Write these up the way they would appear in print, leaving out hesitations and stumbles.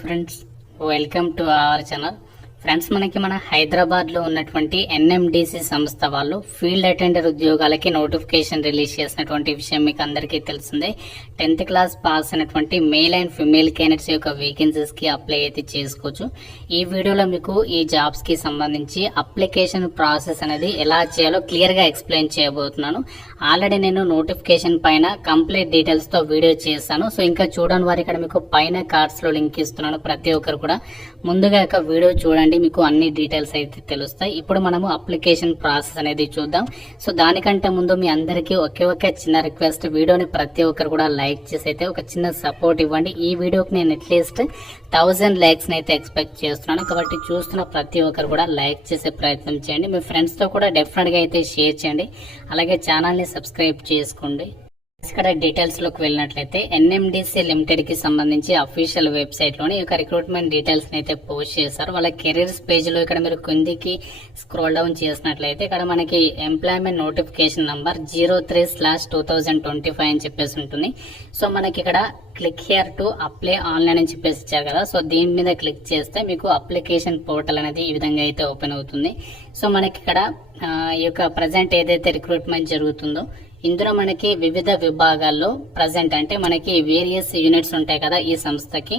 Friends, welcome to our channel. Friends, మన హైదరాబాద్లో ఉన్నటువంటి ఎన్ఎండిసి సంస్థ వాళ్ళు ఫీల్డ్ అటెండర్ ఉద్యోగాలకి నోటిఫికేషన్ రిలీజ్ చేసినటువంటి విషయం మీకు అందరికీ తెలిసిందే. 10th క్లాస్ పాస్ అయినటువంటి మేల్ అండ్ ఫిమేల్ క్యాండిడేట్స్ యొక్క వేకెన్సీస్కి అప్లై అయితే చేసుకోవచ్చు. ఈ వీడియోలో మీకు ఈ జాబ్స్కి సంబంధించి అప్లికేషన్ ప్రాసెస్ అనేది ఎలా చేయాలో క్లియర్గా ఎక్స్ప్లెయిన్ చేయబోతున్నాను. ఆల్రెడీ నేను నోటిఫికేషన్ పైన కంప్లీట్ డీటెయిల్స్తో వీడియో చేశాను. సో ఇంకా చూడని వారు ఇక్కడ మీకు పైన కార్డ్స్లో లింక్ ఇస్తున్నాను. ప్రతి ఒక్కరు కూడా ముందుగా ఒక వీడియో చూడండి, మీకు అన్ని డీటెయిల్స్ అయితే తెలుస్తాయి. ఇప్పుడు మనము అప్లికేషన్ ప్రాసెస్ అనేది చూద్దాం. సో దానికంటే ముందు మీ అందరికీ ఒకే ఒక చిన్న రిక్వెస్ట్, వీడియోని ప్రతి ఒక్కరు కూడా లైక్ చేసి అయితే ఒక చిన్న సపోర్ట్ ఇవ్వండి. ఈ వీడియోకి నేను అట్లీస్ట్ 1000 లైక్స్ అయితే ఎక్స్పెక్ట్ చేస్తున్నాను. కాబట్టి చూస్తున్న ప్రతి ఒక్కరు కూడా లైక్ చేసే ప్రయత్నం చేయండి. మీ ఫ్రెండ్స్తో కూడా డెఫినెట్గా అయితే షేర్ చేయండి. అలాగే ఛానల్ని సబ్స్క్రైబ్ చేసుకోండి. ఇక్కడ డీటెయిల్స్ లోకి వెళ్ళినట్లయితే ఎన్ఎండిసి లిమిటెడ్ కి సంబంధించి అఫీషియల్ వెబ్సైట్ లోని ఈ రిక్రూట్మెంట్ డీటెయిల్స్ అయితే పోస్ట్ చేశారు. వాళ్ళ కెరీర్స్ పేజ్ లో ఇక్కడ మీరు కిందికి స్క్రోల్ డౌన్ చేసినట్లయితే ఇక్కడ మనకి ఎంప్లాయ్మెంట్ నోటిఫికేషన్ నంబర్ 03/2025 అని చెప్పేసి ఉంటుంది. సో మనకి ఇక్కడ click here to apply online అని చెప్పేసి ఇచ్చారు కదా. సో దీని మీద క్లిక్ చేస్తే మీకు అప్లికేషన్ పోర్టల్ అనేది ఈ విధంగా అయితే ఓపెన్ అవుతుంది. సో మనకి ఇక్కడ ఈ యొక్క ప్రజెంట్ ఏదైతే రిక్రూట్మెంట్ జరుగుతుందో ఇందులో మనకి వివిధ విభాగాల్లో ప్రజెంట్ అంటే మనకి వేరియస్ యూనిట్స్ ఉంటాయి కదా. ఈ సంస్థకి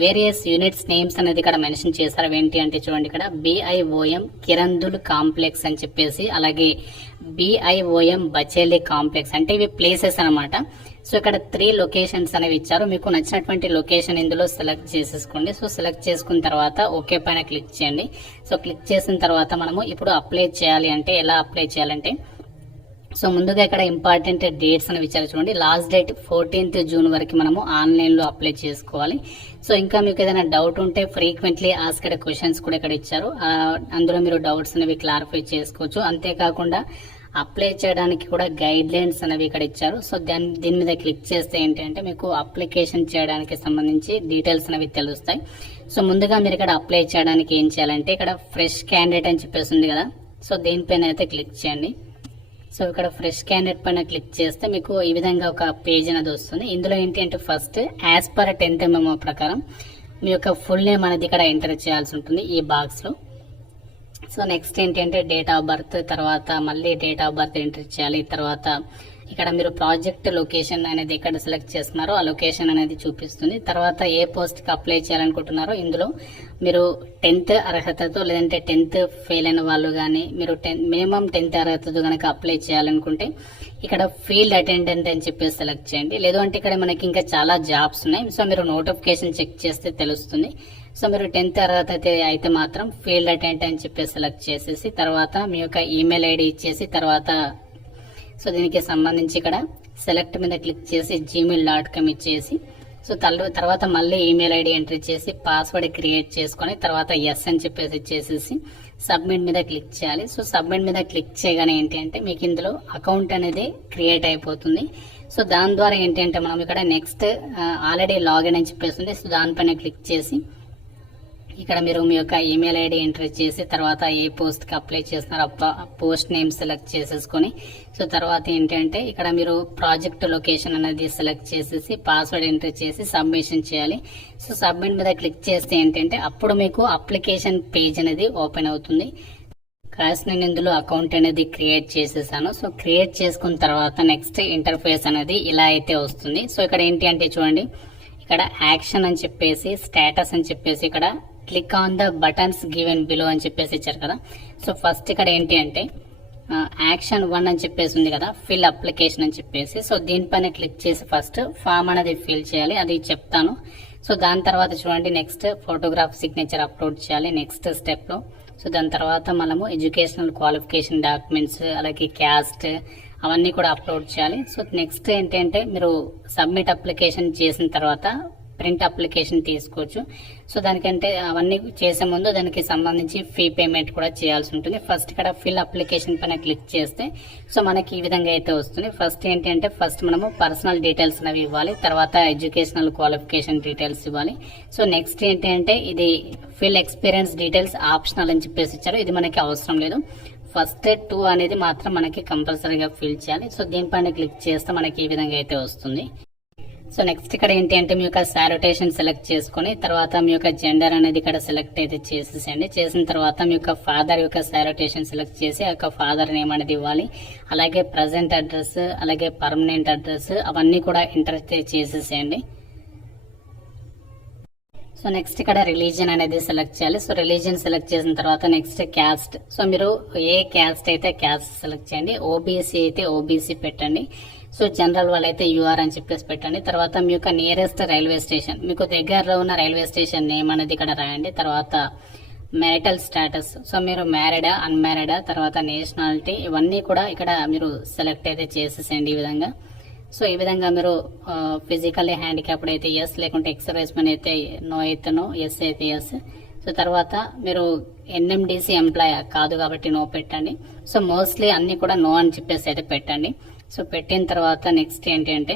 వేరియస్ యూనిట్స్ నేమ్స్ అనేది ఇక్కడ మెన్షన్ చేశారు. ఏంటి అంటే చూడండి, ఇక్కడ BIOM కిరందుల్ కాంప్లెక్స్ అని చెప్పేసి, అలాగే BIOM బచేలి కాంప్లెక్స్, అంటే ఇవి ప్లేసెస్ అనమాట. సో ఇక్కడ 3 లొకేషన్స్ అనేవి ఇచ్చారు. మీకు నచ్చినటువంటి లొకేషన్ ఇందులో సెలెక్ట్ చేసేసుకోండి. సో సెలెక్ట్ చేసుకున్న తర్వాత ఓకే పైన క్లిక్ చేయండి. సో క్లిక్ చేసిన తర్వాత మనము ఇప్పుడు అప్లై చేయాలి అంటే ఎలా అప్లై చేయాలంటే, సో ముందుగా ఇక్కడ ఇంపార్టెంట్ డేట్స్ అని ఇచ్చారు చూడండి. లాస్ట్ డేట్ 14th జూన్ వరకు మనము ఆన్లైన్ లో అప్లై చేసుకోవాలి. సో ఇంకా మీకు ఏదైనా డౌట్ ఉంటే ఫ్రీక్వెంట్లీ ఆస్క్డ్ క్వశ్చన్స్ కూడా ఇక్కడ ఇచ్చారు. అందులో మీరు డౌట్స్ అనేవి క్లారిఫై చేసుకోవచ్చు. అంతేకాకుండా అప్లై చేయడానికి కూడా గైడ్ లైన్స్ అనేవి ఇక్కడ ఇచ్చారు. సో దీని మీద క్లిక్ చేస్తే ఏంటంటే మీకు అప్లికేషన్ చేయడానికి సంబంధించి డీటెయిల్స్ అనేవి తెలుస్తాయి. సో ముందుగా మీరు ఇక్కడ అప్లై చేయడానికి ఏం చేయాలంటే ఇక్కడ ఫ్రెష్ క్యాండిడేట్ అని చెప్పేసి ఉంది కదా. సో దీనిపైన అయితే క్లిక్ చేయండి. సో ఇక్కడ ఫ్రెష్ క్యాండిడేట్ పైన క్లిక్ చేస్తే మీకు ఈ విధంగా ఒక పేజ్ అనేది వస్తుంది. ఇందులో ఏంటి అంటే first as per 10th memo ప్రకారం మీ యొక్క ఫుల్ నేమ్ అనేది ఇక్కడ ఎంటర్ చేయాల్సి ఉంటుంది ఈ బాక్స్ లో. సో నెక్స్ట్ ఏంటి అంటే డేట్ ఆఫ్ బర్త్, తర్వాత మళ్ళీ డేట్ ఆఫ్ బర్త్ ఎంటర్ చేయాలి. తర్వాత ఇక్కడ మీరు ప్రాజెక్ట్ లొకేషన్ అనేది ఎక్కడ సెలెక్ట్ చేస్తున్నారో ఆ లొకేషన్ అనేది చూపిస్తుంది. తర్వాత ఏ పోస్ట్ కి అప్లై చేయాలనుకుంటున్నారో ఇందులో మీరు 10th అర్హతతో లేదంటే 10th ఫెయిల్ అయిన వాళ్ళు కానీ మీరు మినిమం 10th అర్హతతో కనుక అప్లై చేయాలనుకుంటే ఇక్కడ ఫీల్డ్ అటెండెంట్ అని చెప్పేసి సెలెక్ట్ చేయండి. లేదు అంటే ఇక్కడ మనకి ఇంకా చాలా జాబ్స్ ఉన్నాయి. సో మీరు నోటిఫికేషన్ చెక్ చేస్తే తెలుస్తుంది. సో మీరు 10th అర్హత అయితే మాత్రం ఫీల్డ్ అటెండెంట్ అని చెప్పేసి సెలెక్ట్ చేసేసి తర్వాత మీ యొక్క ఈమెయిల్ ఐడి ఇచ్చేసి తర్వాత సో దీనికి సంబంధించి ఇక్కడ సెలెక్ట్ మీద క్లిక్ చేసి gmail.com ఇచ్చేసి సో తర్వాత మళ్ళీ ఈమెయిల్ ఐడి ఎంట్రీ చేసి పాస్వర్డ్ క్రియేట్ చేసుకొని తర్వాత ఎస్ అని చెప్పేసి ఇచ్చేసేసి సబ్మిట్ మీద క్లిక్ చేయాలి. సో సబ్మిట్ మీద క్లిక్ చేయగానే ఏంటి అంటే మీకు ఇందులో అకౌంట్ అనేది క్రియేట్ అయిపోతుంది. సో దాని ద్వారా ఏంటి అంటే మనం ఇక్కడ నెక్స్ట్ ఆల్రెడీ లాగిన్ అని చెప్పేసి సో దానిపైన క్లిక్ చేసి ఇక్కడ మీరు మీ యొక్క ఈమెయిల్ ఐడి ఎంటర్ చేసి తర్వాత ఏ పోస్ట్ కి అప్లై చేస్తున్నారో పోస్ట్ నేమ్ సెలెక్ట్ చేసేసుకొని సో తర్వాత ఏంటంటే ఇక్కడ మీరు ప్రాజెక్ట్ లొకేషన్ అనేది సెలెక్ట్ చేసేసి పాస్వర్డ్ ఎంటర్ చేసి సబ్మిషన్ చేయాలి. సో సబ్మిట్ మీద క్లిక్ చేస్తే ఏంటంటే అప్పుడు మీకు అప్లికేషన్ పేజ్ అనేది ఓపెన్ అవుతుంది. కాస్ నేను ఇందులో అకౌంట్ అనేది క్రియేట్ చేసేసాను. సో క్రియేట్ చేసుకున్న తర్వాత నెక్స్ట్ ఇంటర్ఫేస్ అనేది ఇలా అయితే వస్తుంది. సో ఇక్కడ ఏంటి అంటే చూడండి, ఇక్కడ యాక్షన్ అని చెప్పేసి స్టేటస్ అని చెప్పేసి ఇక్కడ click on the buttons given below అని చెప్పేసి ఇచ్చారు కదా. సో ఫస్ట్ ఇక్కడ ఏంటి అంటే యాక్షన్ 1 అని చెప్పేసి ఉంది కదా, ఫిల్ అప్లికేషన్ అని చెప్పేసి. సో దీనిపైన క్లిక్ చేసి ఫస్ట్ ఫామ్ అనేది ఫిల్ చేయాలి, అది చెప్తాను. సో దాని తర్వాత చూడండి నెక్స్ట్ ఫోటోగ్రాఫ్ సిగ్నేచర్ అప్లోడ్ చేయాలి నెక్స్ట్ స్టెప్ లో. సో దాని తర్వాత మనము ఎడ్యుకేషనల్ క్వాలిఫికేషన్ డాక్యుమెంట్స్ అలాగే క్యాస్ట్ అవన్నీ కూడా అప్లోడ్ చేయాలి. సో నెక్స్ట్ ఏంటంటే మీరు సబ్మిట్ అప్లికేషన్ చేసిన తర్వాత ప్రింట్ అప్లికేషన్ తీసుకోవచ్చు. సో దానికంటే అవన్నీ చేసే ముందు దానికి సంబంధించి ఫీ పేమెంట్ కూడా చేయాల్సి ఉంటుంది. ఫస్ట్ ఇక్కడ ఫిల్ అప్లికేషన్ పైన క్లిక్ చేస్తే సో మనకి ఈ విధంగా అయితే వస్తుంది. ఫస్ట్ ఏంటి అంటే ఫస్ట్ మనము పర్సనల్ డీటెయిల్స్ అనేవి ఇవ్వాలి, తర్వాత ఎడ్యుకేషనల్ క్వాలిఫికేషన్ డీటెయిల్స్ ఇవ్వాలి. సో నెక్స్ట్ ఏంటి అంటే ఇది ఫిల్ ఎక్స్పీరియన్స్ డీటెయిల్స్ ఆప్షనల్ అని చెప్పేసి ఇచ్చారు, ఇది మనకి అవసరం లేదు. ఫస్ట్ 2 అనేది మాత్రం మనకి కంపల్సరీగా ఫిల్ చేయాలి. సో దీనిపైన క్లిక్ చేస్తే మనకి ఈ విధంగా అయితే వస్తుంది. సో నెక్స్ట్ ఇక్కడ ఏంటి అంటే మీ యొక్క సాల్యుటేషన్ సెలెక్ట్ చేసుకొని తర్వాత మీ యొక్క జెండర్ అనేది ఇక్కడ సెలెక్ట్ అయితే చేసేసేయండి. చేసిన తర్వాత మీ యొక్క ఫాదర్ యొక్క సాల్యుటేషన్ సెలెక్ట్ చేసి ఆ యొక్క ఫాదర్ నేమ్ అనేది ఇవ్వాలి. అలాగే ప్రజెంట్ అడ్రస్, అలాగే పర్మనెంట్ అడ్రస్ అవన్నీ కూడా ఎంటర్ చేసేసేయండి. సో నెక్స్ట్ ఇక్కడ రిలీజియన్ అనేది సెలెక్ట్ చేయాలి. సో రిలీజియన్ సెలెక్ట్ చేసిన తర్వాత నెక్స్ట్ క్యాస్ట్. సో మీరు ఏ క్యాస్ట్ అయితే క్యాస్ట్ సెలెక్ట్ చేయండి. ఓబీసీ అయితే ఓబీసీ పెట్టండి. సో జనరల్ వాళ్ళైతే యూఆర్ అని చెప్పేసి పెట్టండి. తర్వాత మీ యొక్క నియరెస్ట్ రైల్వే స్టేషన్, మీకు దగ్గరలో ఉన్న రైల్వే స్టేషన్ నేమ్ అనేది ఇక్కడ రాయండి. తర్వాత మ్యారిటల్ స్టేటస్, సో మీరు మ్యారీడా అన్మ్యారీడా, తర్వాత నేషనాలిటీ ఇవన్నీ కూడా ఇక్కడ మీరు సెలెక్ట్ అయితే చేసేసేయండి ఈ విధంగా. సో ఈ విధంగా మీరు ఫిజికల్లీ హ్యాండిక్యాప్డ్ అయితే ఎస్, లేకుంటే ఎక్సర్సైజ్ పని అయితే నో అయితే నో, ఎస్ అయితే ఎస్. సో తర్వాత మీరు ఎన్ఎండిసి ఎంప్లాయ్ కాదు కాబట్టి నో పెట్టండి. సో మోస్ట్లీ అన్ని కూడా నో అని చెప్పేసి అయితే పెట్టండి. సో పెట్టిన తర్వాత నెక్స్ట్ ఏంటి అంటే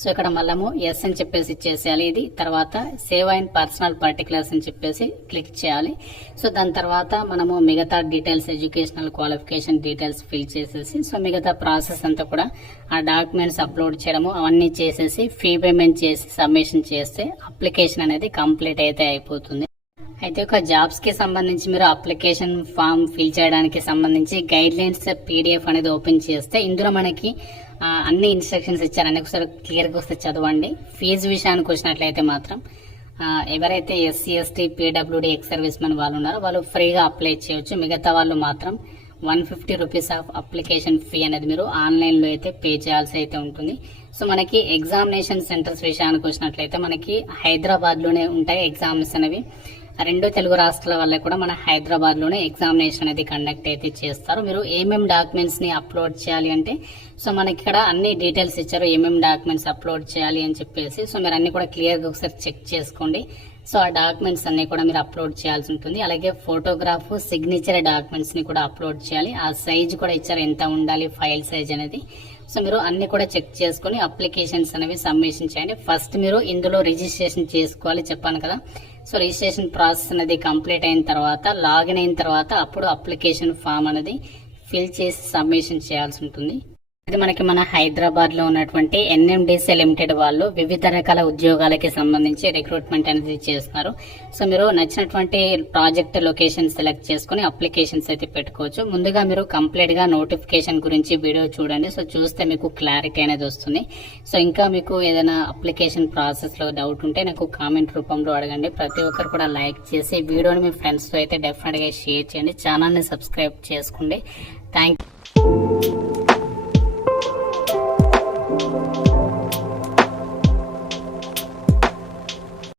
సో ఇక్కడ మళ్ళము ఎస్ అని చెప్పేసి ఇచ్చేసేయాలి ఇది. తర్వాత సేవ్ అండ్ పర్సనల్ పర్టికులర్స్ అని చెప్పేసి క్లిక్ చేయాలి. సో దాని తర్వాత మనము మిగతా details, educational qualification details fill చేసేసి సో మిగతా ప్రాసెస్ అంతా కూడా ఆ డాక్యుమెంట్స్ అప్లోడ్ చేయడము అవన్నీ చేసేసి ఫీ పేమెంట్ చేసి సబ్మిషన్ చేస్తే అప్లికేషన్ అనేది కంప్లీట్ అయితే అయిపోతుంది. అయితే ఒక జాబ్స్ కి సంబంధించి మీరు అప్లికేషన్ ఫామ్ ఫిల్ చేయడానికి సంబంధించి గైడ్ లైన్స్ పీడిఎఫ్ అనేది ఓపెన్ చేస్తే ఇందులో మనకి అన్ని ఇన్స్ట్రక్షన్స్ ఇచ్చారు. అన్ని ఒకసారి క్లియర్గా ఒకసారి చదవండి. ఫీజు విషయానికి వచ్చినట్లయితే మాత్రం ఎవరైతే SC ST PWD ex service men వాళ్ళు ఉన్నారో వాళ్ళు ఫ్రీగా అప్లై చేయొచ్చు. మిగతా వాళ్ళు మాత్రం 150 రూపీస్ ఆఫ్ అప్లికేషన్ ఫీ అనేది మీరు ఆన్లైన్లో అయితే పే చేయాల్సి అయితే ఉంటుంది. సో మనకి ఎగ్జామినేషన్ సెంటర్స్ విషయానికి వచ్చినట్లయితే మనకి హైదరాబాద్లోనే ఉంటాయి ఎగ్జామ్స్ అనేవి. రెండు తెలుగు రాష్ట్రాల వల్ల కూడా మన హైదరాబాద్ లోనే ఎగ్జామినేషన్ అనేది కండక్ట్ అయితే చేస్తారు. మీరు ఏమేమి డాక్యుమెంట్స్ ని అప్లోడ్ చేయాలి అంటే సో మనకి ఇక్కడ అన్ని డీటెయిల్స్ ఇచ్చారు ఏమేమి డాక్యుమెంట్స్ అప్లోడ్ చేయాలి అని చెప్పేసి. సో మీరు అన్ని కూడా క్లియర్ గా ఒకసారి చెక్ చేసుకోండి. సో ఆ డాక్యుమెంట్స్ అన్ని కూడా మీరు అప్లోడ్ చేయాల్సి ఉంటుంది. అలాగే ఫోటోగ్రాఫ్, సిగ్నేచర్ డాక్యుమెంట్స్ ని కూడా అప్లోడ్ చేయాలి. ఆ సైజ్ కూడా ఇచ్చారు ఎంత ఉండాలి ఫైల్ సైజ్ అనేది. సో మీరు అన్ని కూడా చెక్ చేసుకుని అప్లికేషన్స్ అనేవి సబ్మిషన్ చేయండి. ఫస్ట్ మీరు ఇందులో రిజిస్ట్రేషన్ చేసుకోవాలి చెప్పాను కదా. సో రిజిస్ట్రేషన్ ప్రాసెస్ అనేది కంప్లీట్ అయిన తర్వాత లాగిన్ అయిన తర్వాత అప్పుడు అప్లికేషన్ ఫామ్ అనేది ఫిల్ చేసి సబ్మిషన్ చేయాల్సి ఉంటుంది. ఇది మనకి మన హైదరాబాద్ లో ఉన్నటువంటి ఎన్ఎండిసి లిమిటెడ్ వాళ్ళు వివిధ రకాల ఉద్యోగాలకి సంబంధించి రిక్రూట్మెంట్ అనేది చేస్తున్నారు. సో మీరు నచ్చినటువంటి ప్రాజెక్ట్ లొకేషన్ సెలెక్ట్ చేసుకుని అప్లికేషన్స్ అయితే పెట్టుకోవచ్చు. ముందుగా మీరు కంప్లీట్ గా నోటిఫికేషన్ గురించి వీడియో చూడండి. సో చూస్తే మీకు క్లారిటీ అనేది వస్తుంది. సో ఇంకా మీకు ఏదైనా అప్లికేషన్ ప్రాసెస్ లో డౌట్ ఉంటే నాకు కామెంట్ రూపంలో అడగండి. ప్రతి ఒక్కరు కూడా లైక్ చేసి వీడియోని మీ ఫ్రెండ్స్ తో అయితే డెఫినెట్ గా షేర్ చేయండి. ఛానల్ ని సబ్స్క్రైబ్ చేసుకోండి. Thank you.